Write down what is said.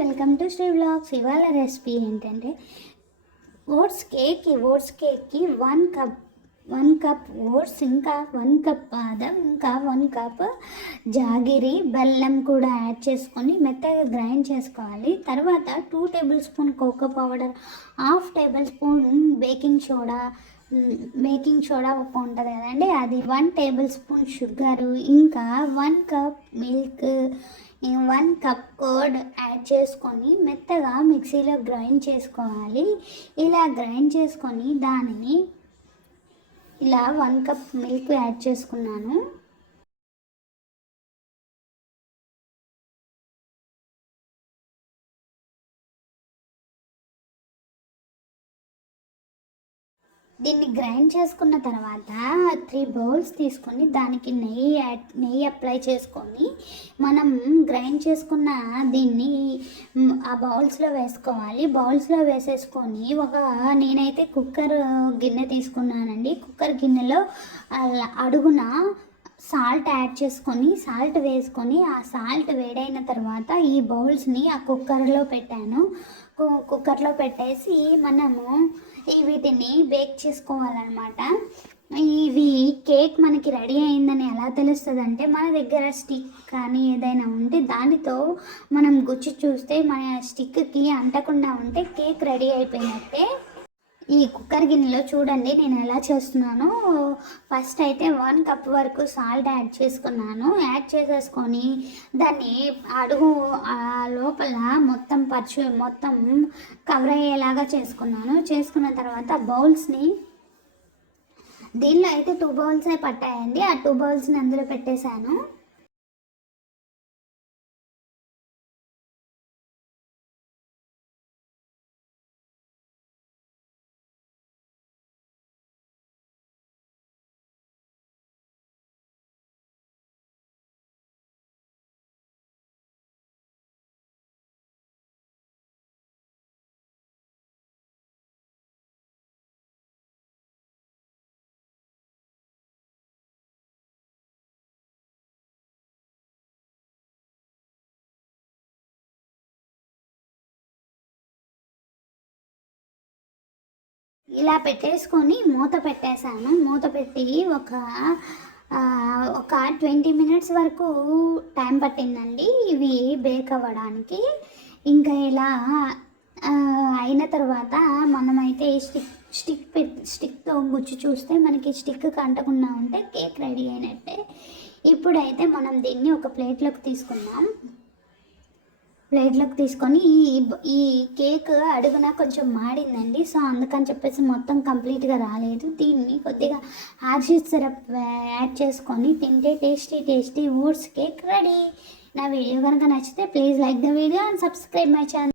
Welcome to Sri vlogs. ఇవాళ recipe ఏంటంటే oats కేక్కి 1 కప్ ఓట్స్, ఇంకా 1 కప్ బాదం, ఇంకా 1 కప్ జాగిరి, బెల్లం కూడా యాడ్ చేసుకొని మెత్తగా గ్రైండ్ చేసుకోవాలి. తర్వాత 2 tablespoon cocoa powder, half tablespoon baking soda ఉప్పు ఉంటుంది కదండి, అది 1 టేబుల్ స్పూన్ షుగరు, ఇంకా 1 cup milk, 1 cup curd add చేసుకొని మెత్తగా మిక్సీలో గ్రైండ్ చేసుకోవాలి. ఇలా గ్రైండ్ చేసుకొని దానిని ఇలా 1 కప్ మిల్క్ యాడ్ చేసుకున్నాను. దీన్ని గ్రైండ్ చేసుకున్న తర్వాత 3 బౌల్స్ తీసుకొని దానికి నెయ్యి అప్లై చేసుకొని మనం గ్రైండ్ చేసుకున్న దీన్ని ఆ బౌల్స్లో వేసుకోవాలి. బౌల్స్లో వేసేసుకొని నేనైతే కుక్కర్ గిన్నె తీసుకున్నానండి. కుక్కర్ గిన్నెలో అడుగున సాల్ట్ యాడ్ చేసుకొని సాల్ట్ వేసుకొని ఆ సాల్ట్ వేడైన తర్వాత ఈ బౌల్స్ని ఆ కుక్కర్లో పెట్టాను. కుక్కర్లో పెట్టేసి మనము వీటిని బేక్ చేసుకోవాలన్నమాట. ఇవి కేక్ మనకి రెడీ అయిందని ఎలా తెలుస్తుంది అంటే, మన దగ్గర స్టిక్ కానీ ఏదైనా ఉంటే దానితో మనం గుచ్చి చూస్తే మన స్టిక్కి అంటకుండా ఉంటే కేక్ రెడీ అయిపోయినట్టే. ఈ కుక్కర్ గిన్నెలో చూడండి నేను ఎలా చేస్తున్నానో. ఫస్ట్ అయితే 1 కప్ వరకు సాల్ట్ యాడ్ చేసుకున్నాను. యాడ్ చేసేసుకొని దాన్ని అడుగు లోపల మొత్తం కవర్ అయ్యేలాగా చేసుకున్న తర్వాత బౌల్స్ని, దీనిలో అయితే 2 బౌల్సే పట్టాయండి. ఆ 2 బౌల్స్ని అందులో పెట్టేశాను. ఇలా పెట్టేసుకొని మూత పెట్టేశాను. మూత పెట్టి ఒక 20 మినిట్స్ వరకు టైం పట్టిందండి ఇవి బేక్ అవ్వడానికి. ఇంకా ఇలా అయిన తర్వాత మనమైతే స్టిక్తో గుచ్చి చూస్తే మనకి స్టిక్ అంటకుండా ఉంటే కేక్ రెడీ అయినట్టే. ఇప్పుడైతే మనం దీన్ని ఒక ప్లేట్లోకి తీసుకొని ఈ కేక్ అడుగున కొంచెం మాడిందండి. సో అందుకని చెప్పేసి మొత్తం కంప్లీట్గా రాలేదు. దీన్ని కొద్దిగా హార్షిస్ సిరప్ యాడ్ చేసుకొని తింటే టేస్టీ ఓట్స్ కేక్ రెడీ. నా వీడియో కనుక నచ్చితే please like the video and subscribe my channel.